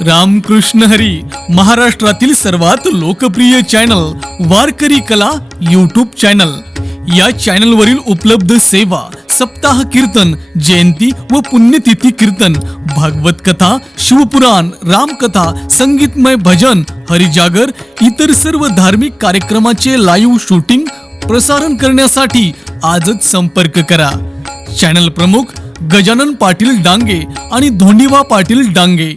रामकृष्ण हरी, महाराष्ट्रातील सर्वात लोकप्रिय चॅनल वारकरी कला यूट्यूब चॅनल। या चॅनलवरील उपलब्ध सेवा सप्ताह कीर्तन, जयंती व पुण्यतिथी कीर्तन, भागवत कथा, शिवपुराण, रामकथा, संगीतमय भजन, हरिजागर, इतर सर्व धार्मिक कार्यक्रमाचे लाईव्ह शूटिंग प्रसारण करण्यासाठी आजच संपर्क करा। चॅनल प्रमुख गजानन पाटील डांगे आणि धोंडीबा पाटील डांगे।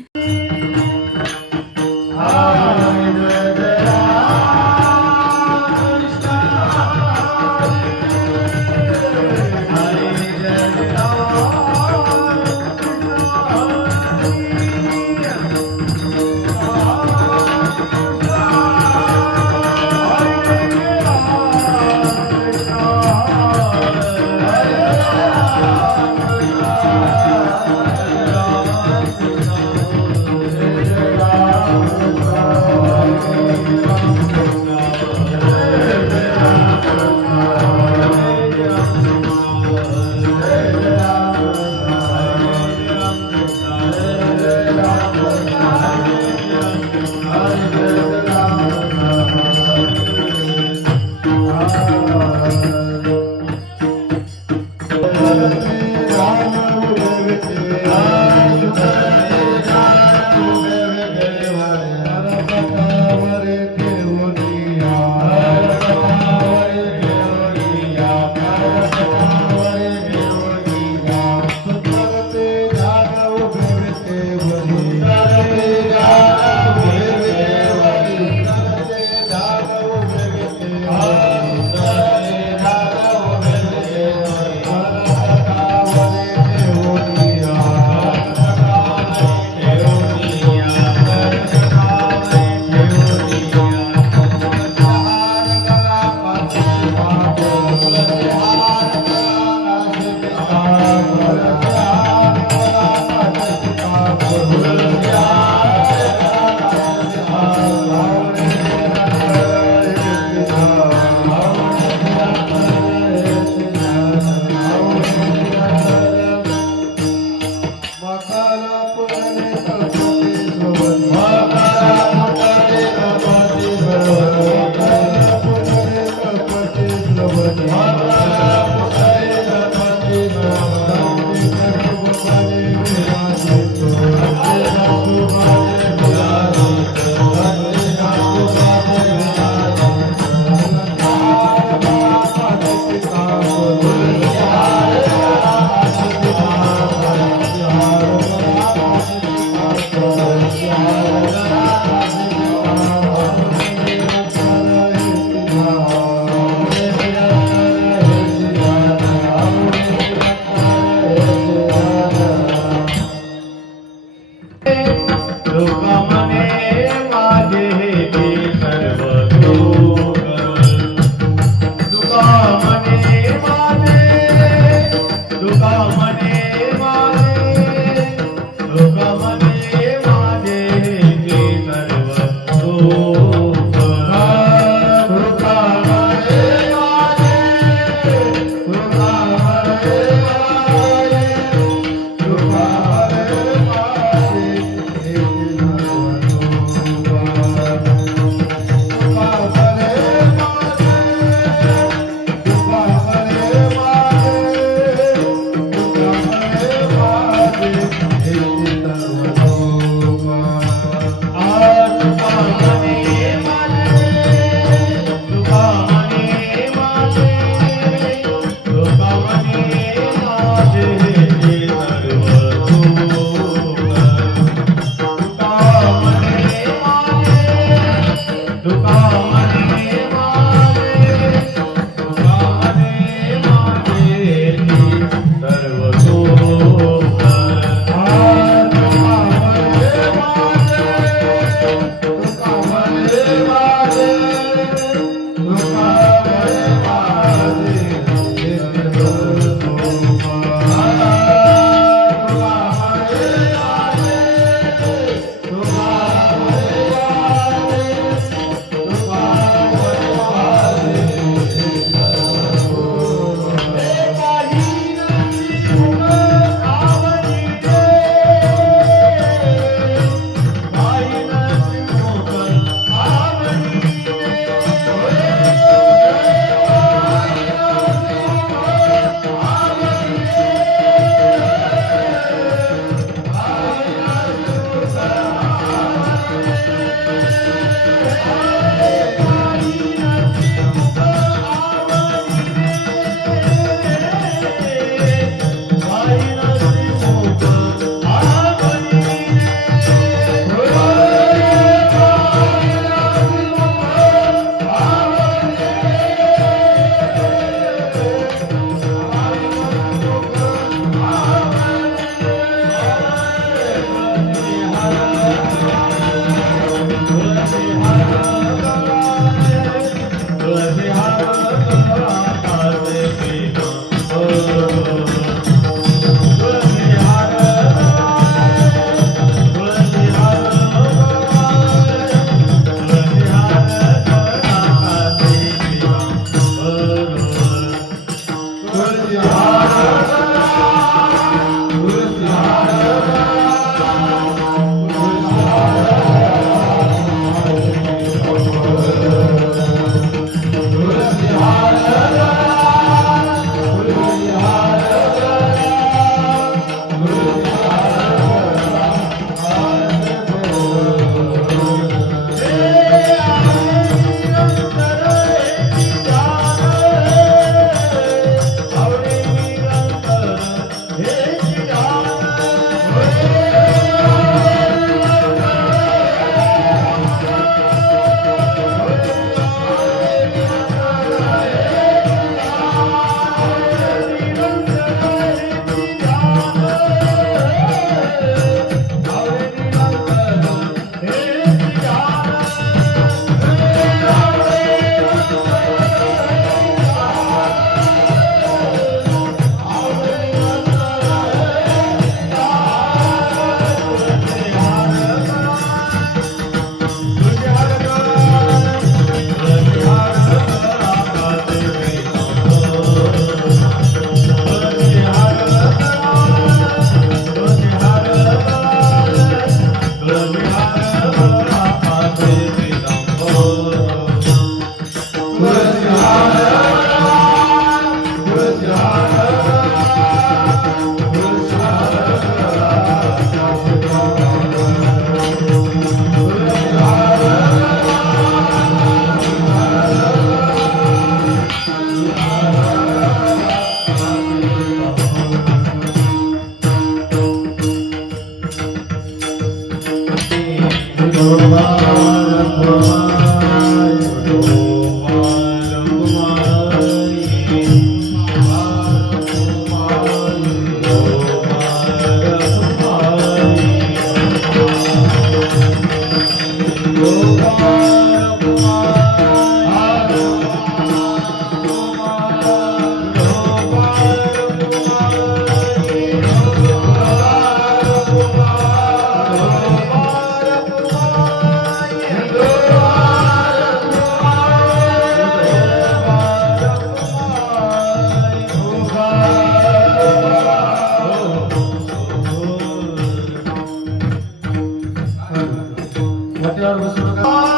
मांडीवर बसू नका.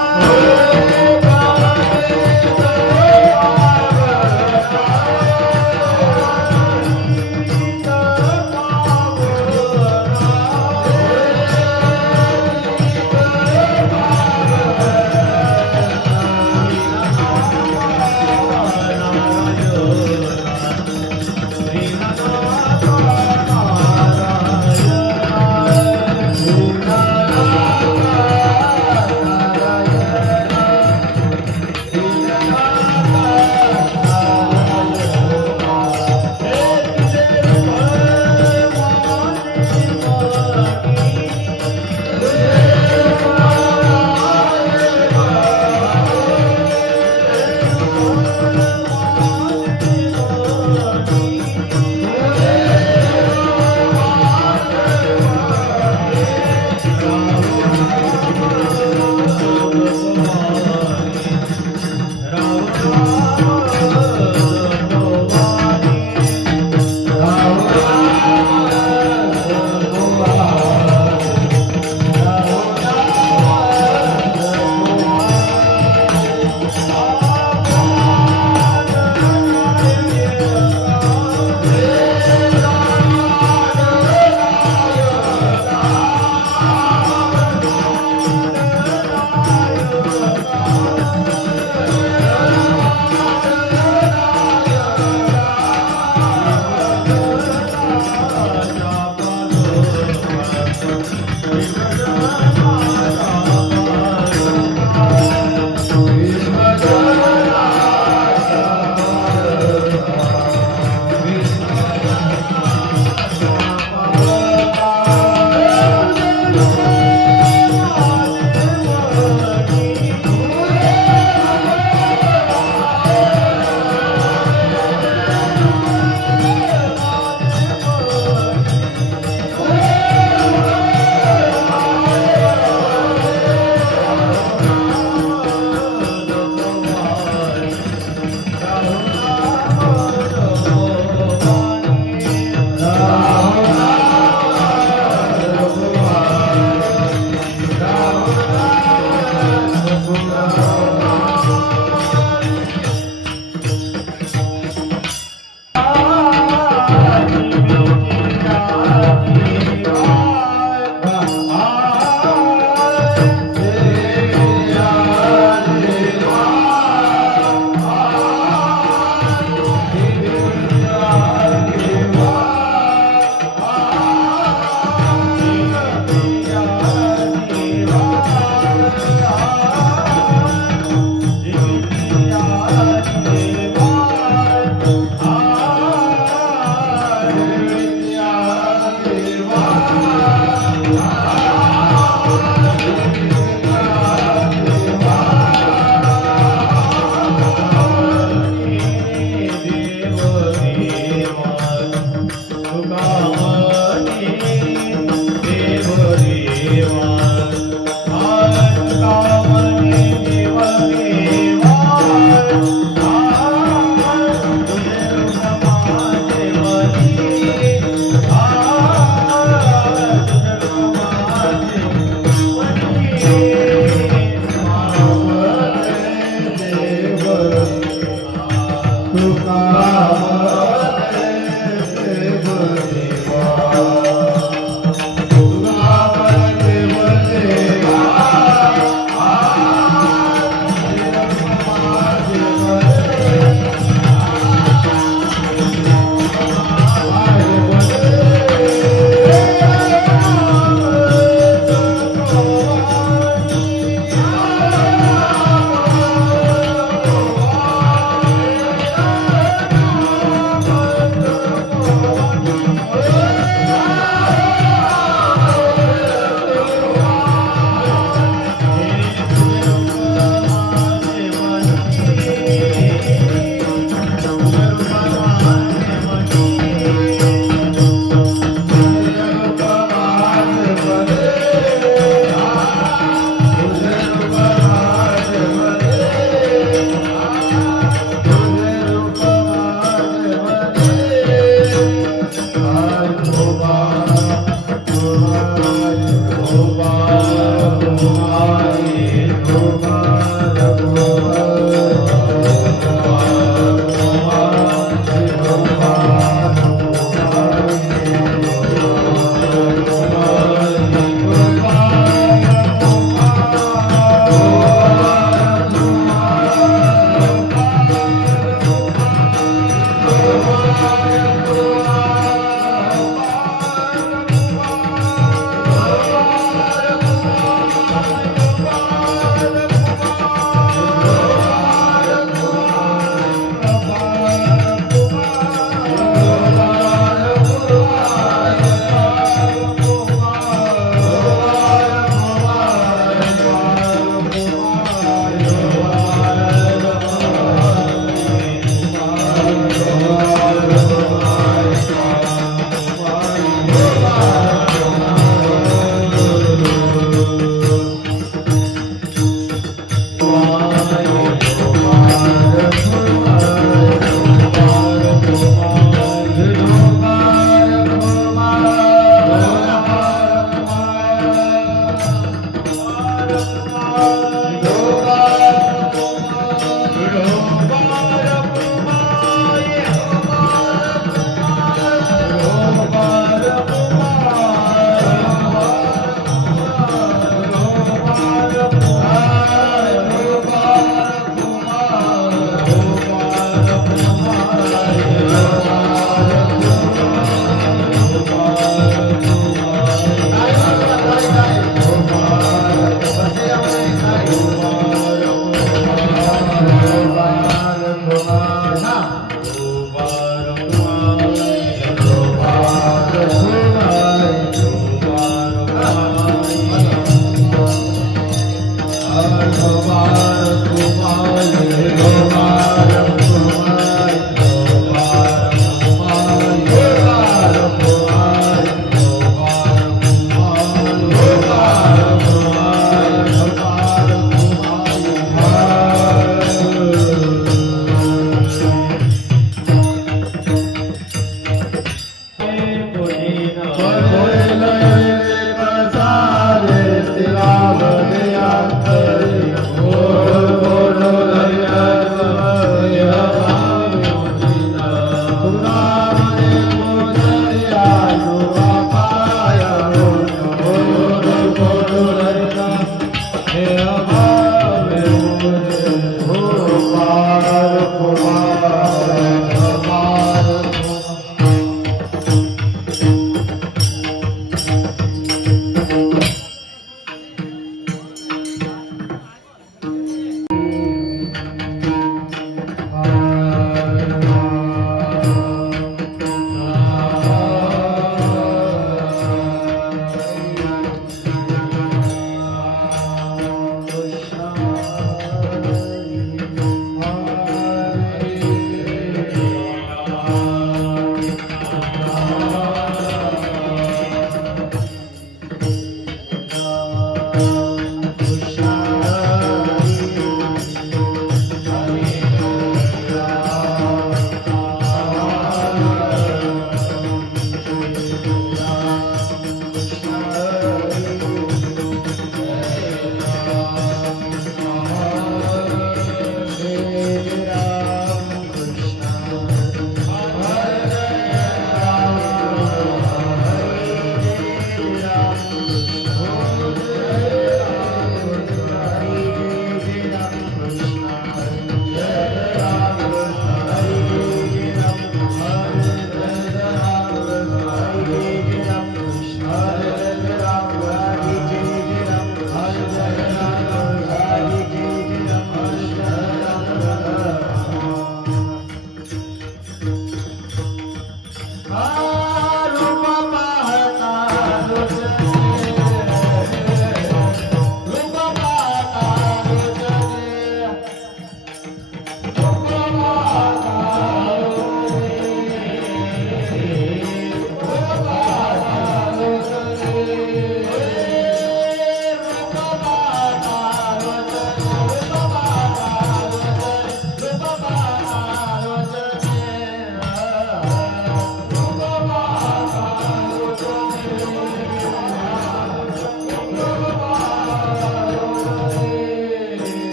Bye.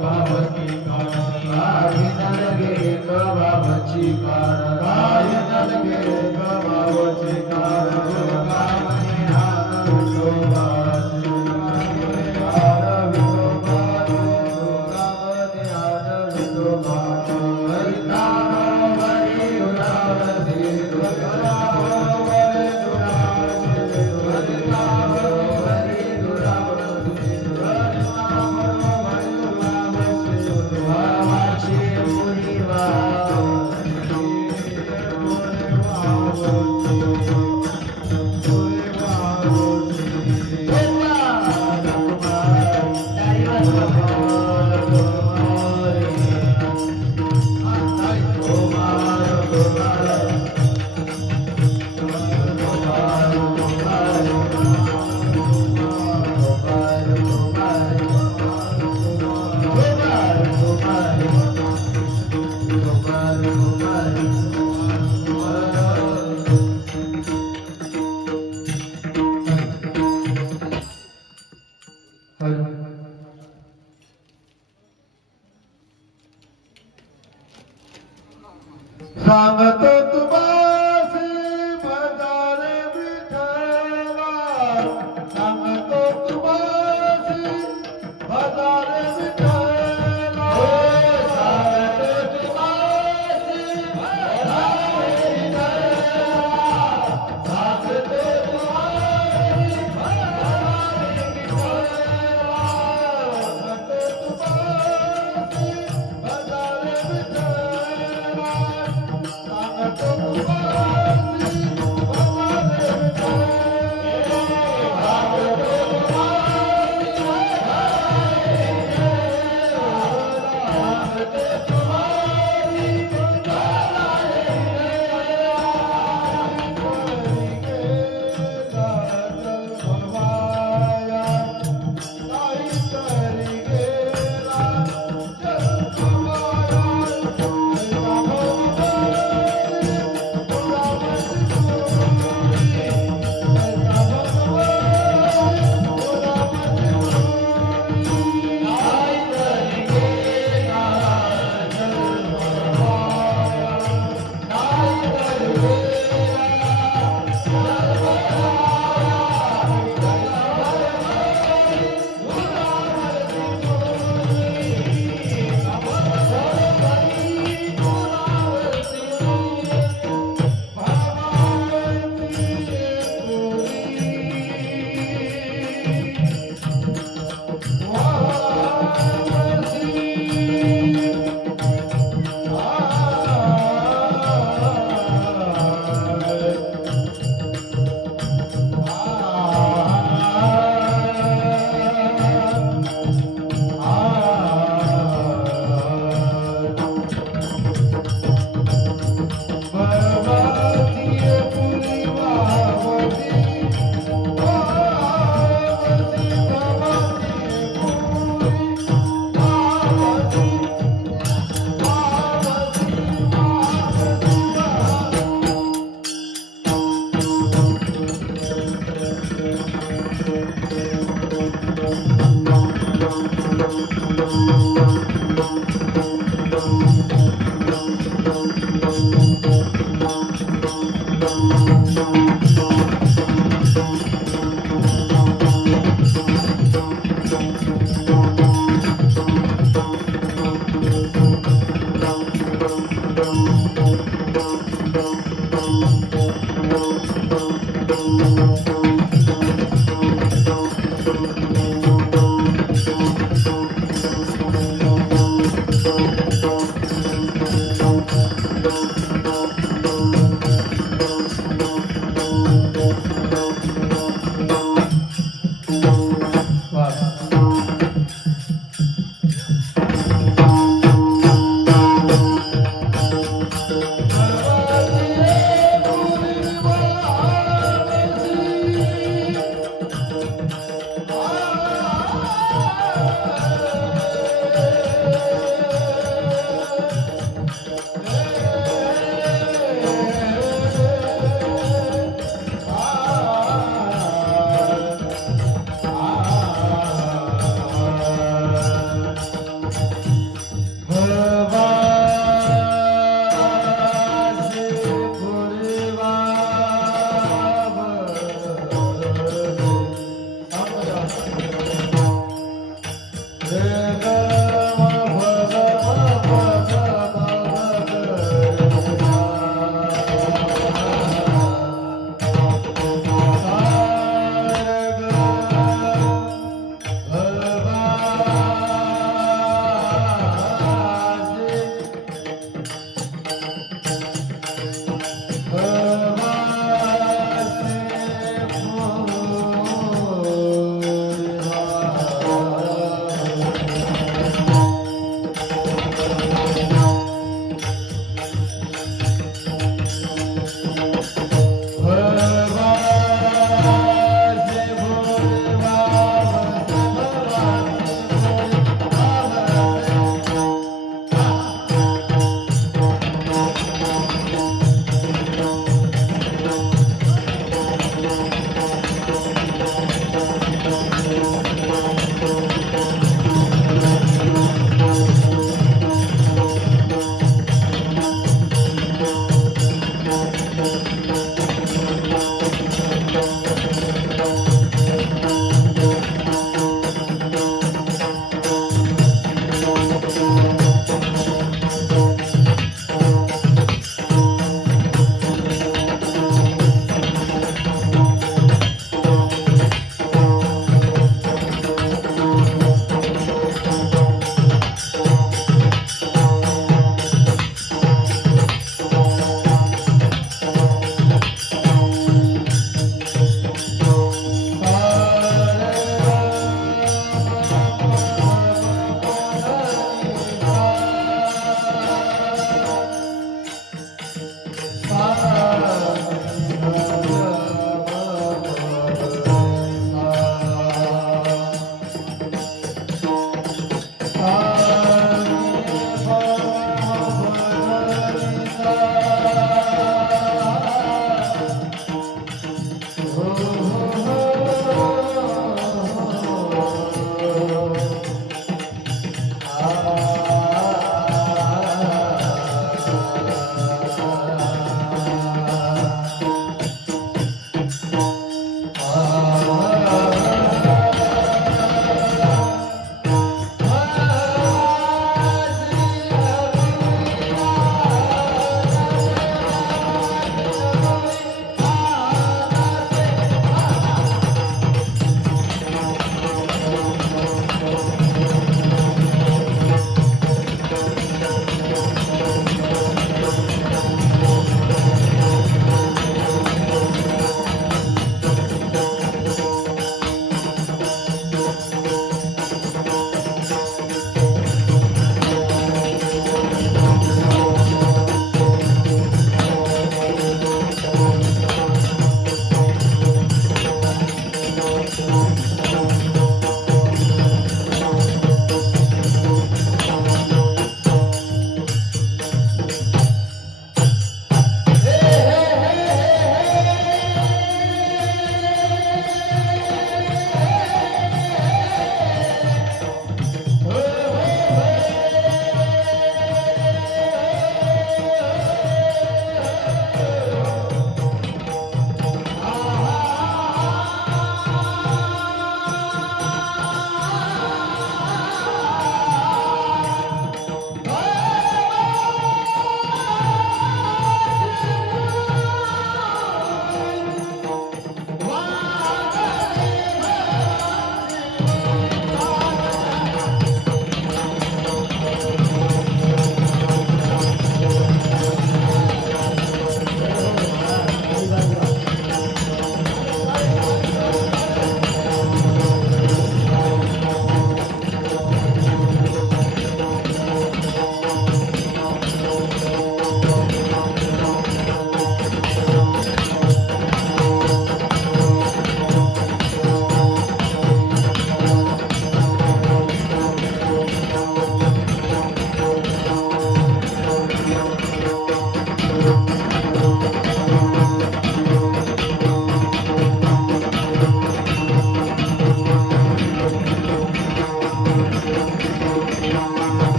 भावाची काढ काही नलगे एक भावाची काढ काही नलगे एक भावाची काढ लोकामने हात विठोबाची हात विठोबाची लोकामने हात विठोबाची हरिता हरी उरावसी हरिता हरी उरावसी हरिता हरी उरावसी सांगतो तुमासी भजारे विठ्ठला सांगतो तुमासी भजारे विठ्ठला सांगतो तुमासी भजारे विठ्ठला सांगतो तुमासी भजारे विठ्ठला सांगतो तुमासी भजारे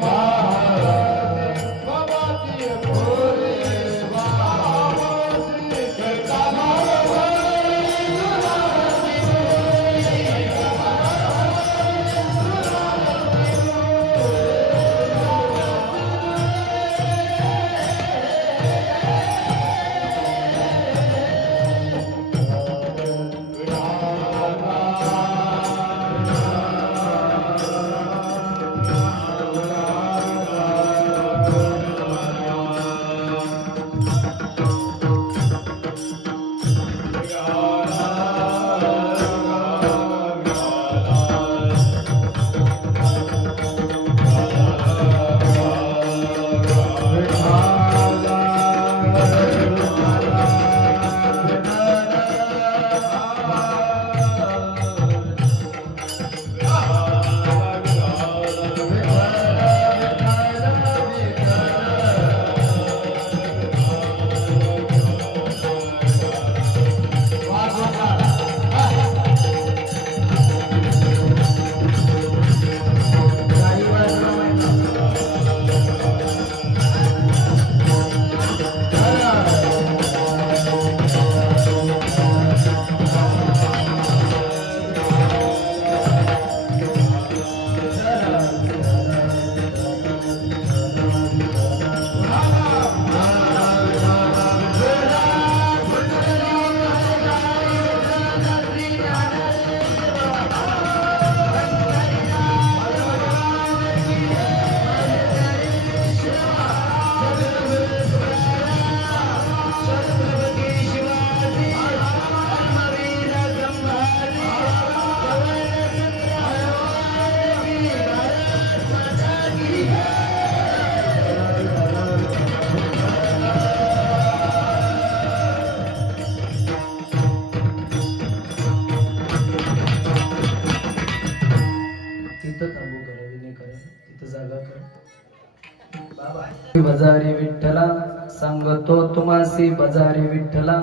बाबाची पुरी वाहवासी बजारे विठ्ठला सांगतो तुम्हासी बजारे विठ्ठला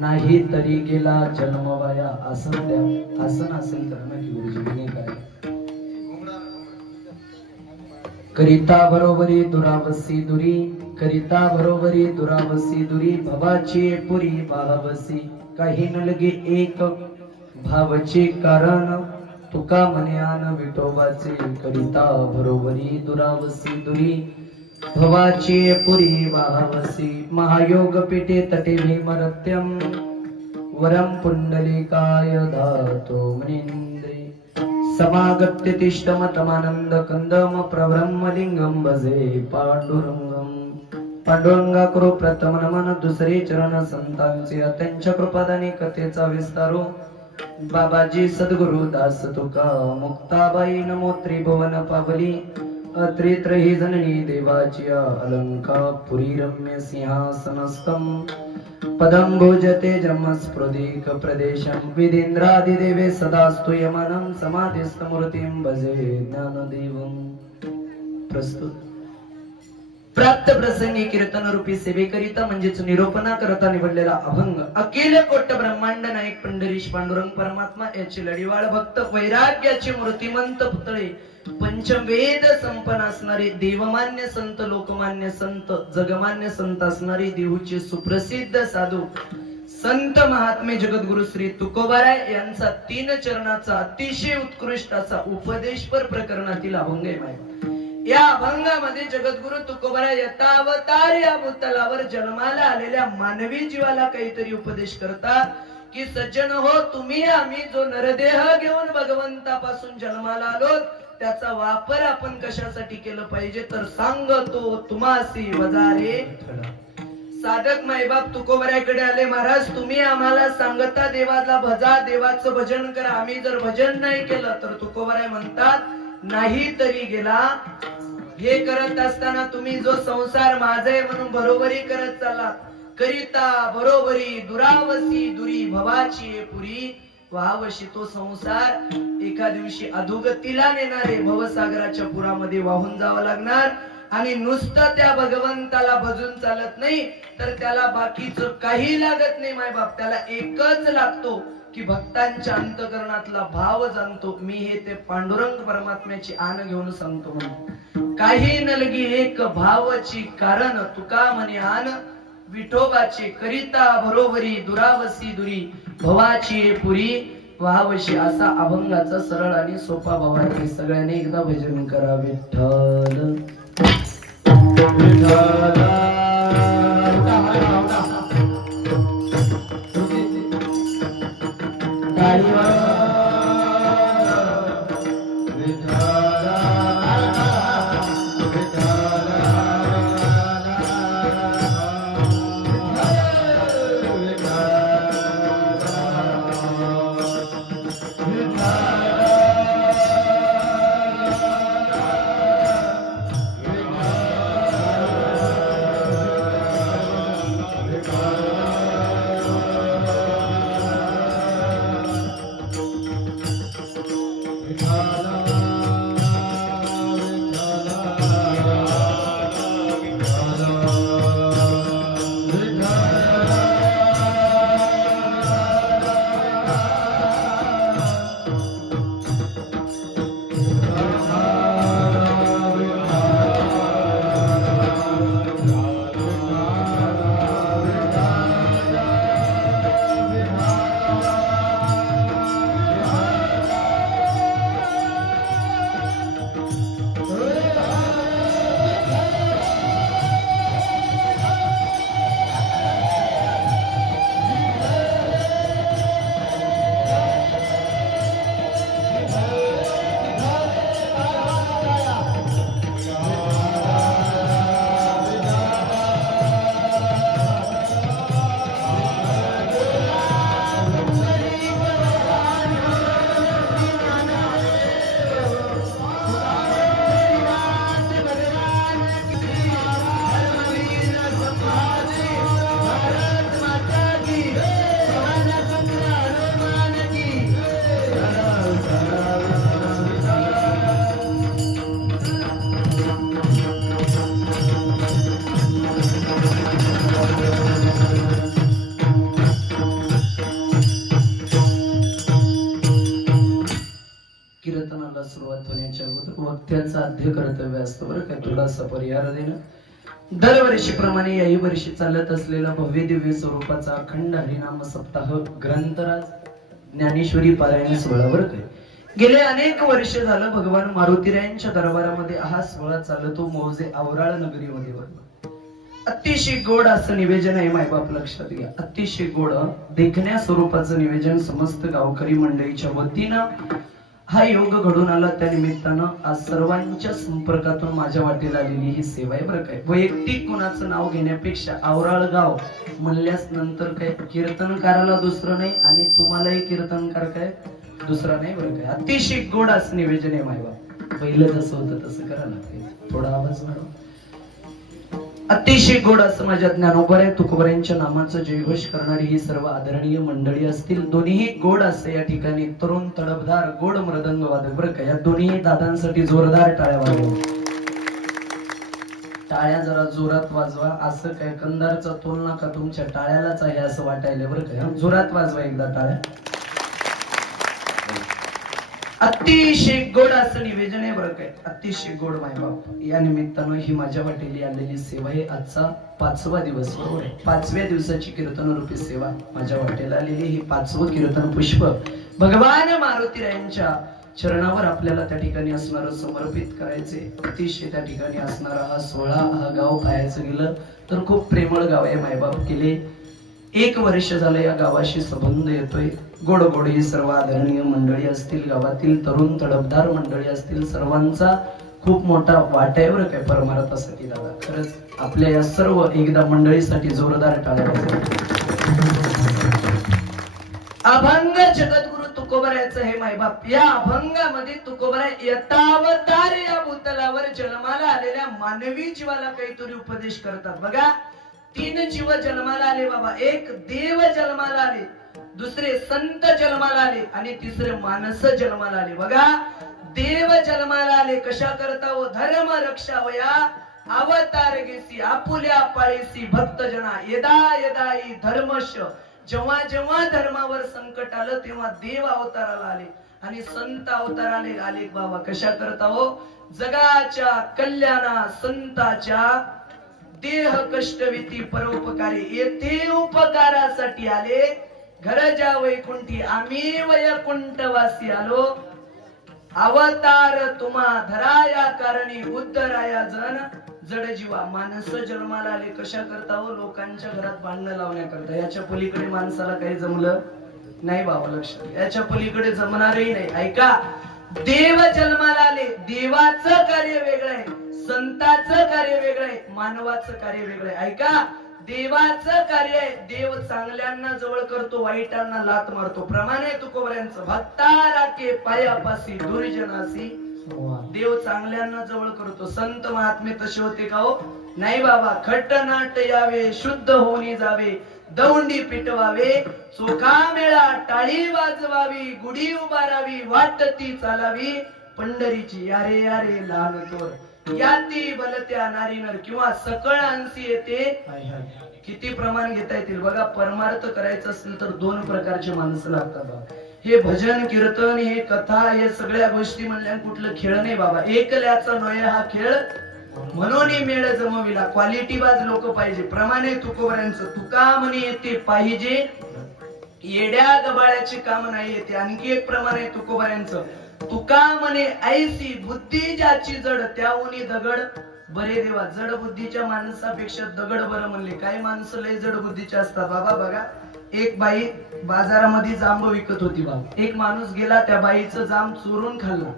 नाही तरी गेला जन्म वाया. आसन द्या. आसन असेल तर नक्की गुरुजी विनय करा. करिता बरोबरी दुरावसी दुरी करिता बरोबरी दुरावसी दुरी भवाची पुरी भावसी काही न लगे एक भावचे कारण तुका मन्यान विठोबाचे करिता बरोबरी दुरावसी दुरी भवाची पुरी वाहवसी महायोग पीठे तटे भीमरत्यम वरम पुंडलिकाय धातो मनिंद्रे समागत्य तिष्ठमतमानंद कंदम प्रब्रह्मलिंगम भजे पांडुरंगम. पांडुरंगा करो प्रथम नमन दुसरे चरण संतांचे अत्यंच्या कृपादाने कथेचा विस्तारो बाबाजी सद्गुरु दास तुका मुक्ताबाई नमो त्रिभुवन पावली अत्रेत्र ही जननी देवाची अलंकापुरी रम्य सिंहासनस्थम पदम भोजते जन्मस्फुदिक प्रदेशम विदेंद्रादिदेवे सदास्तु यमनं समाधिस्थमूर्तिं भजे ज्ञानदेवं. प्रस्तुत प्राप्त प्रसंगी कीर्तन रूपी सेवेकरिता म्हणजेच निरोपणा करता निवडलेला अभंग अखिल कोट ब्रह्मांड नायक पंढरीश पांडुरंग परमात्मा याची लढीवाळ भक्त वैराग्याचे मूर्तिमंत पुतळे पंचवेद संपन्न असणारे देवमान्य संत लोकमान्य संत जगमान्य संत असणारे देहूचे सुप्रसिद्ध साधू संत महात्मे जगद्गुरु श्री तुकोबाराय यांचा 3 चरणाचा अतिशय उत्कृष्ट असा उपदेशपर प्रकरणातील अभंग आहे. या अभंगामध्ये जगद्गुरु तुकोबाराय यथावतार या भूतलावर जन्माला आलेल्या मानवी जीवाला काहीतरी उपदेश करतात की सज्जन हो, तुम्ही आम्ही जो नरदेह घेऊन भगवंतापासून जन्माला आलो त्याचा वापर आपण कशासाठी केलं पाहिजे तर सांगतो तुम्हासी बजारे. साधक मायबाप तुकोबारायकडे आले, महाराज तुम्ही आम्हाला सांगता देवाला भजा, देवाचं भजन करा. आम्ही जर भजन नाही केलं तर तुकोबाराय म्हणतात नाही तरी गेला. हे करत असताना तुम्ही जो संसार माझा आहे म्हणून बरोबरी करत चाललात, करिता बरोबरी दुरावसी दुरी भवाची पुरी वाहवशी तो संसार एका दिवशी अधोगतीला नेणारे भवसागराच्या पुरामध्ये वाहून जावं लागणार. आणि नुसतं त्या भगवंताला भजून चालत नाही तर त्याला बाकीचं काही लागत नाही मायबाप. त्याला एकच लागतो की भक्तांच्या अंतकरणातला भाव जाणतो. मी हे ते पांडुरंग परमात्म्याची आण घेऊन सांगतो म्हणून काही नलगी एक भावची कारण तुका म्हणे आन विठोबाचे करिता बरोबरी दुरावसी दुरी भवाची पुरी व्हावशी असा अभंगाचा सरळ आणि सोपा भाव आहे. सगळ्यांनी एकदा भजन करा. विठ्ठल कीर्तनाला सुरुवात होण्याच्या अगोदर वक्त्याचं आद्य कर्तव्य असतं बरं काय, थोडासा परिहार देणं. दरवर्षीप्रमाणे याही वर्षी चालत असलेला भव्य दिव्य स्वरूपाचा अखंड हरिनाम सप्ताह ग्रंथराज ज्ञानेश्वरी पारायण सोहळा बरं काय. गेले अनेक वर्ष झालं भगवान मारुतीरायांच्या दरबारामध्ये हा सोहळा चालतो मौजे आवराळ नगरीमध्ये बरोबर. अतिशय गोड असं निवेदन आहे मायबाप लक्षात घ्या. अतिशय गोड देखण्या स्वरूपाचं निवेदन समस्त गावकरी मंडळीच्या वतीनं हा योग घडून आला. त्या निमित्तानं आज सर्वांच्या संपर्कातून माझ्या वाटेला आलेली ही सेवा आहे बरं काय. वैयक्तिक कोणाचं नाव घेण्यापेक्षा आवराळ गाव म्हणल्यास नंतर काय कीर्तनकाराला दुसरं नाही आणि तुम्हालाही कीर्तनकार काय दुसरा नाही बरं काय. अतिशय गोड असं निवेदन आहे मायबाप. पहिलं जसं होतं तसं करा ना, थोडा आवाज वाढव. अतिशय गोड असं माझ्या ज्ञानोबा तुकोबऱ्यांच्या नामाचं जयघोष करणारी ही सर्व आदरणीय मंडळी असतील. दोन्ही गोड असं या ठिकाणी तरुण तडफदार गोड मृदंग वादक बरं का. या दोन्ही दादांसाठी जोरदार टाळ्या वाजवा. टाळ्या जरा जोरात वाजवा. असं काय कंदारचा तोल नका तुमच्या टाळ्यालाच आहे असं वाटायला बरं का. जोरात वाजवा एकदा टाळ्या. अतिशय गोड असं निवेदन आहे बरं काय. अतिशय गोड मायबाप. या निमित्तानं ही माझ्या वाटेली आलेली सेवा आहे. आजचा 5वा दिवस बरोबर आहे. 5व्या दिवसाची कीर्तन रूपी सेवा माझ्या वाटेला आलेली. ही 5वं कीर्तन पुष्प भगवान मारुतीरायांच्या चरणावर आपल्याला त्या ठिकाणी असणारं समर्पित करायचे. अतिशय त्या ठिकाणी असणारा हा सोहळा हा गाव पाहायचं गेलं तर खूप प्रेमळ गाव आहे मायबाप. गेले 1 वर्ष झालं या गावाशी संबंध येतोय. गोड गोड ही सर्व आदरणीय मंडळी असतील, गावातील तरुण तडफदार मंडळी असतील, सर्वांचा खूप मोठा वाटा आहे बरं काय परमार्थासाठी दादा. खरंच आपल्या या सर्व एकदा मंडळीसाठी जोरदार टाळ्या वाजवा. अभंग जगद्गुरु तुकोबरायचं हे मायबाप. या अभंगामध्ये तुकोबराय यथावतार या भूतलावर जन्माला आलेल्या मानवी जीवाला काहीतरी उपदेश करतात बघा. 3 जीव जन्माला आले बाबा. एक देव जन्माला आले, दुसरे संत जन्माला आले आणि तिसरे माणस जन्माला आले बघा. देव जन्माला आले कशा करता व धर्म रक्षावया अवतार घेसी आपुल्या पाळीसी भक्त जना यदा यदाई धर्मश. जेव्हा जेव्हा धर्मावर संकट आलं तेव्हा देव अवताराला आले आणि संत अवताराला आले बाबा. कशा करता हो जगाच्या कल्याणा संताच्या देह कष्टविती परोपकारी येथे उपकारासाठी आले घरजा वैकुंठी आम्ही वैकुंठवासी आलो अवतार तुम्हा धराया कारणी उद्धराया जन जड जीवा माणस जन्माला आले कशा करता हो लोकांच्या घरात भांडणं लावण्याकरता याच्या पलीकडे माणसाला काही जमलं नाही बाबा लक्षात याच्या पलीकडे जमणारही नाही ऐका देव जन्माला आले देवाचं कार्य वेगळं आहे संताचं कार्य वेगळं आहे मानवाचं कार्य वेगळं आहे ऐका देवाचं कार्य आहे देव चांगल्यांना जवळ करतो वाईटांना लात मारतो प्रमाणे तुकोबऱ्यांचं भक्ता राखे पायापासी दुर्जनासी देव चांगल्यांना जवळ करतो संत महात्मे तसे होते का हो नाही बाबा खट्टनाट यावे शुद्ध होऊन जावे दौंडी पिटवावे चोखा मेळा टाळी वाजवावी गुढी उभारावी वाटती चालावी पंढरीची यारे यारे लहान थोर याती बलत्या नारी नर किंवा सकळ अंशी येते किती प्रमाण घेता येतील बघा परमार्थ करायचं असेल तर दोन प्रकारचे माणसं लागतात बाबा हे भजन कीर्तन हे कथा हे सगळ्या गोष्टी म्हणल्या कुठलं खेळ नाही बाबा एकल्याचा नोय हा खेळ म्हणून मेळ जमविला क्वालिटी बाज लोक पाहिजे प्रमाणे तुकोबऱ्यांचं तुका म्हणे येते पाहिजे येड्या गबाळ्याचे काम नाही येते आणखी एक प्रमाणे तुकोबऱ्यांचं तुका म्हणे ऐसी बुद्धी ज्याची जड त्याहून दगड बरे देवा जड बुद्धीच्या माणसापेक्षा दगड बरं म्हणले काही माणसं लय जड बुद्धीचे असतात बाबा बघा एक बाई बाजारामध्ये जांब विकत होती बाबा एक माणूस गेला त्या बाईचं जांब चोरून खाल्ला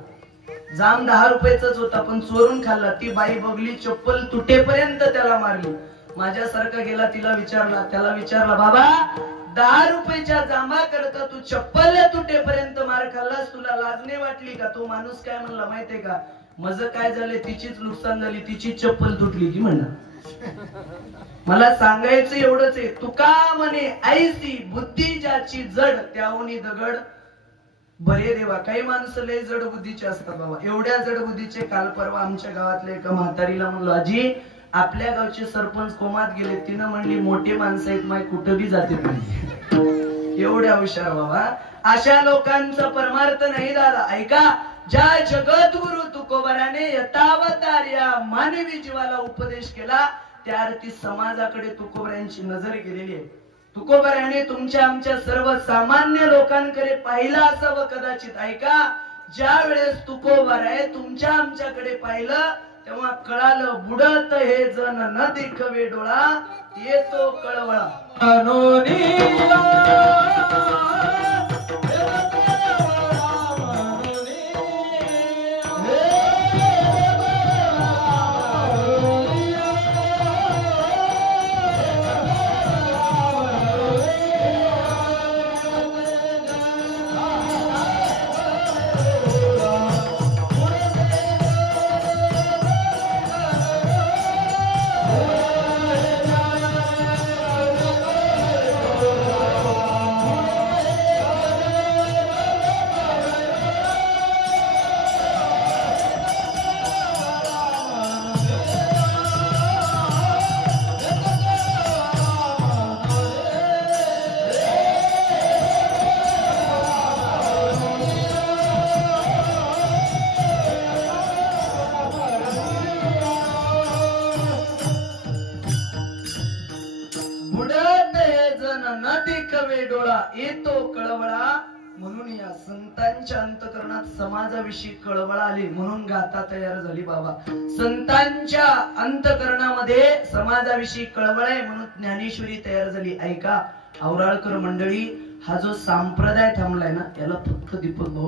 जाम 10 रुपयाचाच होता पण चोरून खाल्ला ती बाई बघली चप्पल तुटेपर्यंत त्याला मारली माझ्यासारखा गेला त्याला विचारला बाबा 10 रुपयाच्या जांभा करता तू चप्पल तुटेपर्यंत मार खाल्लास तुला लाज नाही वाटली का तो माणूस काय म्हणला माहितीये का माझं काय झालं तिचीच नुकसान झाली तिची चप्पल तुटली की म्हणा मला सांगायचं एवढंच आहे तुका म्हणे ऐसी बुद्धी ज्याची जड त्याहून दगड बरे देवा काही माणसं लय जड बुद्धीचे असतात बाबा एवढ्या जड बुद्धीचे काल परवा आमच्या गावातल्या एका म्हातारीला म्हणलो आजी आपल्या गावचे सरपंच कोमात गेले तिनं म्हणली मोठे माणसं आहेत माय कुठं बी जाते एवढ्या हुशार बाबा अशा लोकांचा परमार्थ नाही झाला ऐका ज्या जगद्गुरु तुकोबराने यथावतार या मानवी जीवाला उपदेश केला त्या अर्थी समाजाकडे तुकोबऱ्यांची नजर गेलेली आहे तुकोबऱ्याने तुमच्या आमच्या सर्व सामान्य लोकांकडे पाहिलं असावं कदाचित ऐका ज्या वेळेस तुकोबर आहे तुमच्या आमच्याकडे पाहिलं तेव्हा कळालं बुडत हे जण न दिखवे डोळा येतो कळवळा डोळा येतो कळवळा म्हणून या संतांच्या अंतकरणात समाजाविषयी कळवळा आली म्हणून गाथा तयार झाली बाबा संतांच्या अंतकरणामध्ये समाजाविषयी कळवळ आहे म्हणून ज्ञानेश्वरी तयार झाली ऐका औराळकर मंडळी हा जो संप्रदाय थांबलाय ना याला फक्त दीपक भाऊ